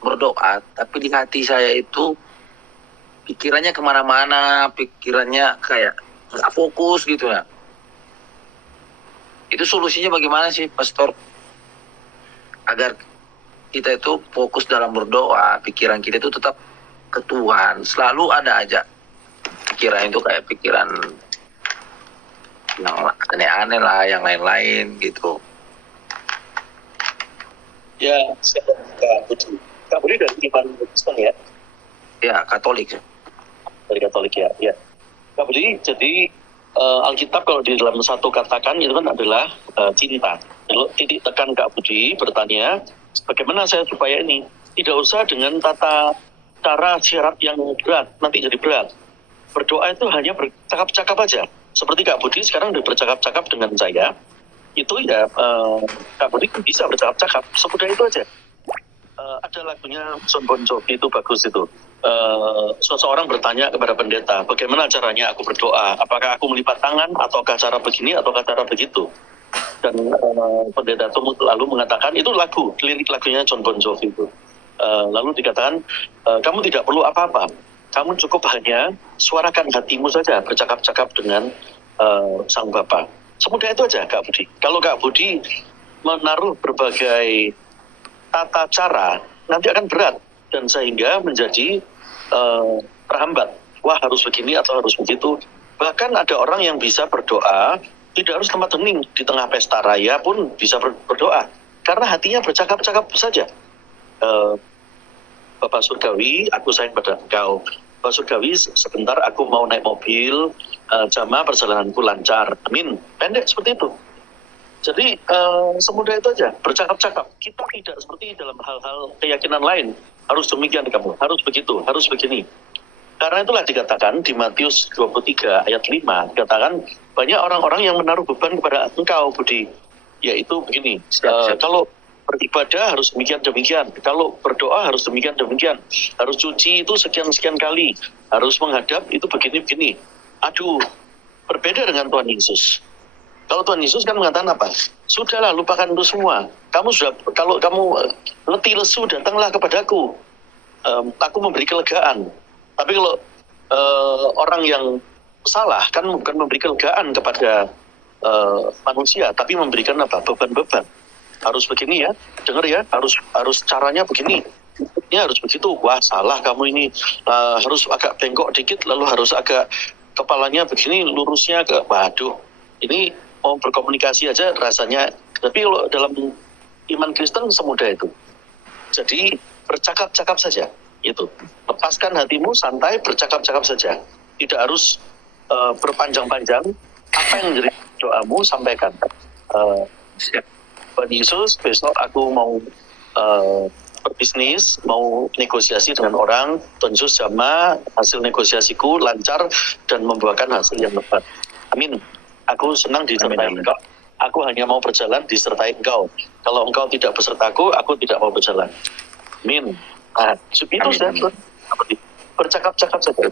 berdoa, tapi di hati saya itu pikirannya kemana-mana, pikirannya kayak nggak fokus gitu ya. Itu solusinya bagaimana sih, Pastor? Agar kita itu fokus dalam berdoa, pikiran kita itu tetap ke Tuhan. Selalu ada aja pikiran itu kayak pikiran yang aneh-aneh lah, yang lain-lain gitu. Ya, saya Kak Budi. Kak Budi dari iman Kristen ya? Ya, Katolik. Dari Katolik ya. Ya. Kak Budi, jadi Alkitab kalau di dalam satu katakan itu kan adalah cinta. Lalu titik tekan Kak Budi bertanya, bagaimana saya supaya ini tidak usah dengan tata cara syarat yang berat, nanti jadi berat. Berdoa itu hanya bercakap-cakap aja. Seperti Kak Budi sekarang udah bercakap-cakap dengan saya, itu ya Kak Budi bisa bercakap-cakap, semudah itu aja. Ada lagunya Jon Bon Jovi itu bagus itu. Seseorang bertanya kepada pendeta, bagaimana caranya aku berdoa? Apakah aku melipat tangan, ataukah cara begini, ataukah cara begitu? Dan pendeta itu lalu mengatakan, itu lagu, lirik lagunya Jon Bon Jovi itu. Lalu dikatakan, kamu tidak perlu apa-apa. Kamu cukup hanya suarakan hatimu saja, bercakap-cakap dengan Sang Bapa. Semudah itu aja Kak Budi. Kalau Kak Budi menaruh berbagai tata cara, nanti akan berat dan sehingga menjadi terhambat. Wah, harus begini atau harus begitu. Bahkan ada orang yang bisa berdoa tidak harus tempat hening, di tengah pesta raya pun bisa berdoa karena hatinya bercakap-cakap saja. Bapak Surgawi, aku sayang pada engkau. Bapak Surgawi, sebentar aku mau naik mobil, jamaah perjalananku lancar. Amin. Pendek seperti itu. Jadi semudah itu aja, bercakap-cakap. Kita tidak seperti dalam hal-hal keyakinan lain. Harus demikian kamu, harus begitu, harus begini. Karena itulah dikatakan di Matius 23 ayat 5, dikatakan banyak orang-orang yang menaruh beban kepada engkau, Budi. Yaitu begini, kalau beribadah harus demikian-demikian, kalau berdoa harus demikian-demikian, harus cuci itu sekian-sekian kali, harus menghadap itu begini-begini. Aduh, berbeda dengan Tuhan Yesus. Kalau Tuhan Yesus kan mengatakan apa? Sudahlah, lupakan itu semua. Kalau kamu letih lesu, datanglah kepadaku. Aku memberi kelegaan. Tapi kalau orang yang salah kan bukan memberi kelegaan kepada manusia, tapi memberikan apa? Beban-beban. Harus begini ya, dengar ya. Harus caranya begini. Ini harus begitu. Wah, salah kamu ini. Harus agak bengkok dikit, lalu harus agak kepalanya begini, lurusnya ke. Waduh, ini mau berkomunikasi aja rasanya. Tapi kalau dalam iman Kristen semudah itu. Jadi bercakap-cakap saja. Itu. Lepaskan hatimu, santai, bercakap-cakap saja. Tidak harus berpanjang-panjang. Apa yang menjadi doamu, sampaikan. Tuhan Yesus, besok aku mau berbisnis, mau negosiasi dengan orang. Tuhan Yesus jamah, hasil negosiasiku lancar dan membuahkan hasil yang lebat. Amin. Aku senang disertai engkau. Aku hanya mau berjalan disertai engkau. Kalau engkau tidak besertaku, aku tidak mau berjalan. Amin. Nah, itu saja. Bercakap-cakap saja.